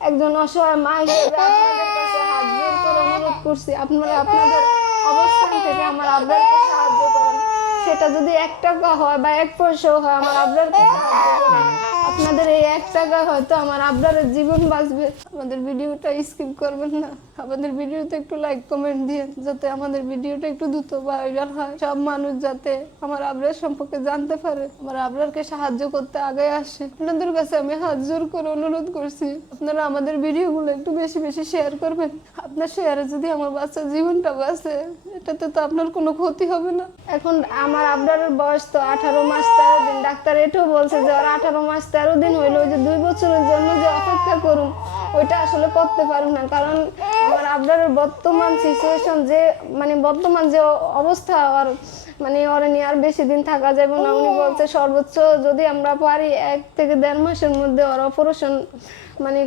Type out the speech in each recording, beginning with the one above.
একজন অসহায় মা হিসেবে আপনাদের কাছে হাত জোড় করে অনুরোধ করছি, আপনারা আপনাদের অবস্থান থেকে আমার আব্রারকে সাহায্য করেন। সেটা যদি 1 টাকা হয় বা 1 পয়সাও হয়, আমার আব্রারকে সাহায্য করেন। আপনাদের এই 1 টাকা হয়তো আমার আব্রারের জীবন বাঁচবে। আমাদের ভিডিওটা স্কিপ করবেন না, আমাদের ভিডিওতে একটু লাইক কমেন্ট দিয়ে, যাতে আমাদের ভিডিওটা একটু দ্রুত ভাইরাল হয়, সব মানুষ যাতে আমার আব্রার সম্পর্কে জানতে পারে, আমার আব্রারকে সাহায্য করতে আগে আসে। আপনাদের কাছে আমি হাত জোড় করে অনুরোধ করছি, আপনারা আমাদের ভিডিওগুলো একটু বেশি বেশি শেয়ার করবেন। আপনার শেয়ারে যদি আমার বাচ্চার জীবনটা বাঁচে, এটাতে তো আপনার কোনো ক্ষতি হবে না। এখন আমার আব্রারের বয়স তো 18 মাস 13 দিন। ডাক্তার এটাও বলছে যে ওর 18 মাস 13 দিন হইলো, যে 2 বছরের জন্য যে অপেক্ষা করুন, ওইটা আসলে করতে পারুন না। কারণ আমার আব্রারের বর্তমান সিচুয়েশন, যে বর্তমান যে অবস্থা, আর ওর নিয়ে আর বেশি দিন থাকা যাবে না। উনি বলছে সর্বোচ্চ যদি আমরা পারি 1 থেকে 1.5 মাসের মধ্যে ওর অপারেশন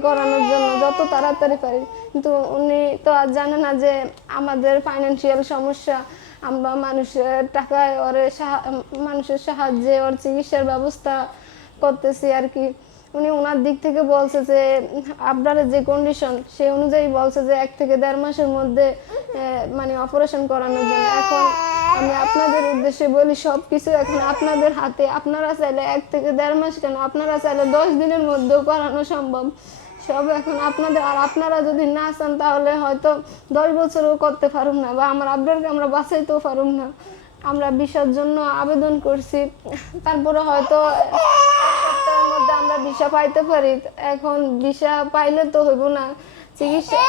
করানোর জন্য, যত তাড়াতাড়ি পারি। কিন্তু উনি তো আর জানে না যে আমাদের ফাইন্যান্সিয়াল সমস্যা, আমরা মানুষের টাকায় মানুষের সাহায্যে ওর চিকিৎসার ব্যবস্থা করতেছি আর কি। উনি ওনার দিক থেকে বলছে যে আব্রারের যে কন্ডিশন, সেই অনুযায়ী বলছে যে 1 থেকে 1.5 মাসের মধ্যে অপারেশন করানোর জন্য। এখন আমি আপনাদের উদ্দেশ্যে বলি, সবকিছু এখন আপনাদের হাতে। আপনারা চাইলে 1 থেকে 1.5 মাস কেন, আপনারা চাইলে 10 দিনের মধ্যেও করানো সম্ভব। সব এখন আপনাদের। আর আপনারা যদি না চান, তাহলে হয়তো 10 বছরও করতে পারুম না, বা আমার আব্রারকে আমরা বাঁচাইতেও পারুম না। আমরা ভিসার জন্য আবেদন করছি, তারপরে হয়তো সপ্তাহের মধ্যে আমরা ভিসা পাইতে পারি। এখন ভিসা পাইলে তো হইব না, চিকিৎসা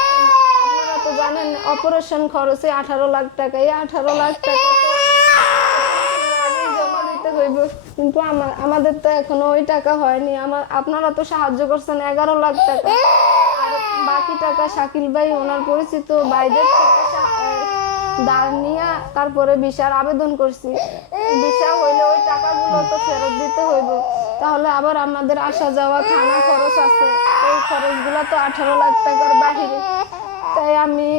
আপনারা তো জানেন অপারেশন খরচে 18 লাখ টাকা। এই 18 লাখ টাকা জমা দিতে হইব, কিন্তু আমাদের তো এখনো ওই টাকা হয়নি। আপনারা তো সাহায্য করছেন 11 লাখ টাকা, আর বাকি টাকা শাকিল ভাই ওনার পরিচিত ভাইদের দাঁড় নিয়ে তারপরে ভিসার আবেদন করছি। ভিসা হইলে ওই টাকাগুলো তো ফেরত দিতে হইব, তাহলে আবার আমাদের আসা যাওয়া খানা খরচ আছে, এই খরচগুলো তো 18 লাখ টাকার বাহিরে। তাই আমি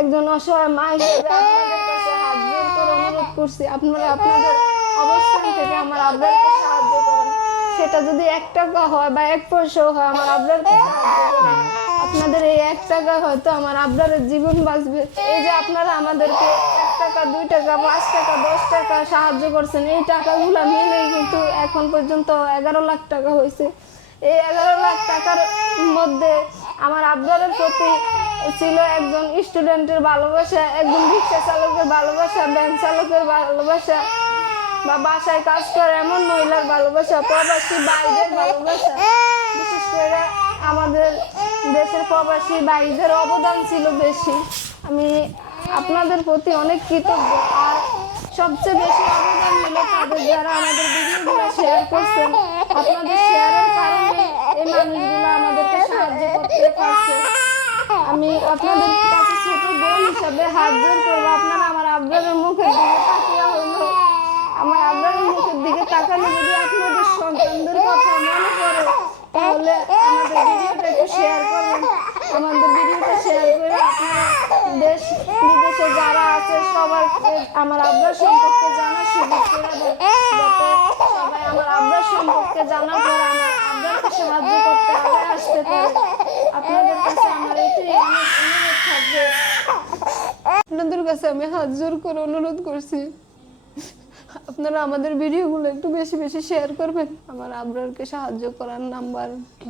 একজন অসহায় মা হিসেবে আপনাদের কাছে হাত জোড় করে অনুরোধ করছি, আপনারা আপনাদের অবস্থান থেকে আমার আব্রারকে সাহায্য করেন। সেটা যদি 1 টাকা হয় বা 1 পয়সাও হয়, আমার আব্রারকে সাহায্য করেন। আপনাদের এই 1 টাকা হয়তো আমার আব্রারের জীবন বাঁচবে। এই যে আপনারা আমাদেরকে 1 টাকা 2 টাকা 5 টাকা 10 টাকা সাহায্য করছেন, এই টাকাগুলো মিলেই কিন্তু এখন পর্যন্ত 11 লাখ টাকা হয়েছে। এই 11 লাখ টাকার মধ্যে আমার আব্রারের প্রতি ছিল একজন স্টুডেন্টের ভালোবাসা, একজন রিক্সা চালকের ভালোবাসা, ভ্যান চালকের ভালোবাসা, বা বাসায় কাজ করে এমন মহিলার ভালোবাসা, প্রবাসী ভাইদের ভালোবাসা। বিশেষ করে আমাদের দেশের প্রবাসী ভাইদের অবদান ছিল বেশি। আমি আপনাদের প্রতি অনেক কৃতজ্ঞ। আর সবচেয়ে বেশি অবদান হলো তাদের, যারা আমাদের ভিডিওগুলো শেয়ার করছেন। আপনাদের শেয়ারের কারণে এই মানুষগুলো আমাদেরকে সাহায্য করতে পারছে। আমি আপনাদের কাছে ছোট বোন হিসাবে হাত জোড় করবো, আপনারা আমার আব্রারের মুখের দিকে তাকিয়ে হইলো, আমার আব্রারের মুখের দিকে তাকালে যদি আপনাদের সন্তানদের কথা মনে পড়ে, তাহলে আমাদের ভিডিওটা একটু শেয়ার করবেন। আমাদের ভিডিওটা শেয়ার করে আপনারা দেশ বিদেশে যারা আছে সবার আমার আব্রার সম্পর্কে জানার সুযোগ করে দেন, যাতে সবাই আমার আব্রার সম্পর্কে জানার পর আমার আব্রারকে সাহায্য করতে আগে আসতে পারে। আপনাদের কাছে আমার এটাই অনেক অনুরোধ থাকবে। আপনাদের কাছে আমি হাত জোড় করে অনুরোধ করছি, আপনারা আমাদের ভিডিওগুলো একটু বেশি বেশি শেয়ার করবেন। আমার আব্রারকে সাহায্য করার নাম্বার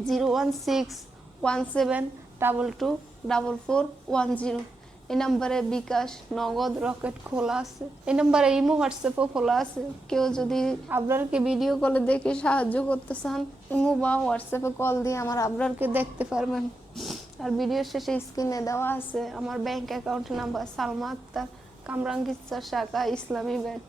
01617224410। এই নাম্বারে বিকাশ, নগদ, রকেট খোলা আছে। এই নাম্বারে ইমো, হোয়াটসঅ্যাপও খোলা আছে। কেউ যদি আব্রারকে ভিডিও কলে দেখে সাহায্য করতে চান, ইমো বা হোয়াটসঅ্যাপে কল দিয়ে আমার আব্রারকে দেখতে পারবেন। আর ভিডিও শেষে স্ক্রিনে দেওয়া আছে আমার bank account number, Salma Akter, Kamrangirchar শাখা, ইসলামী ব্যাংক।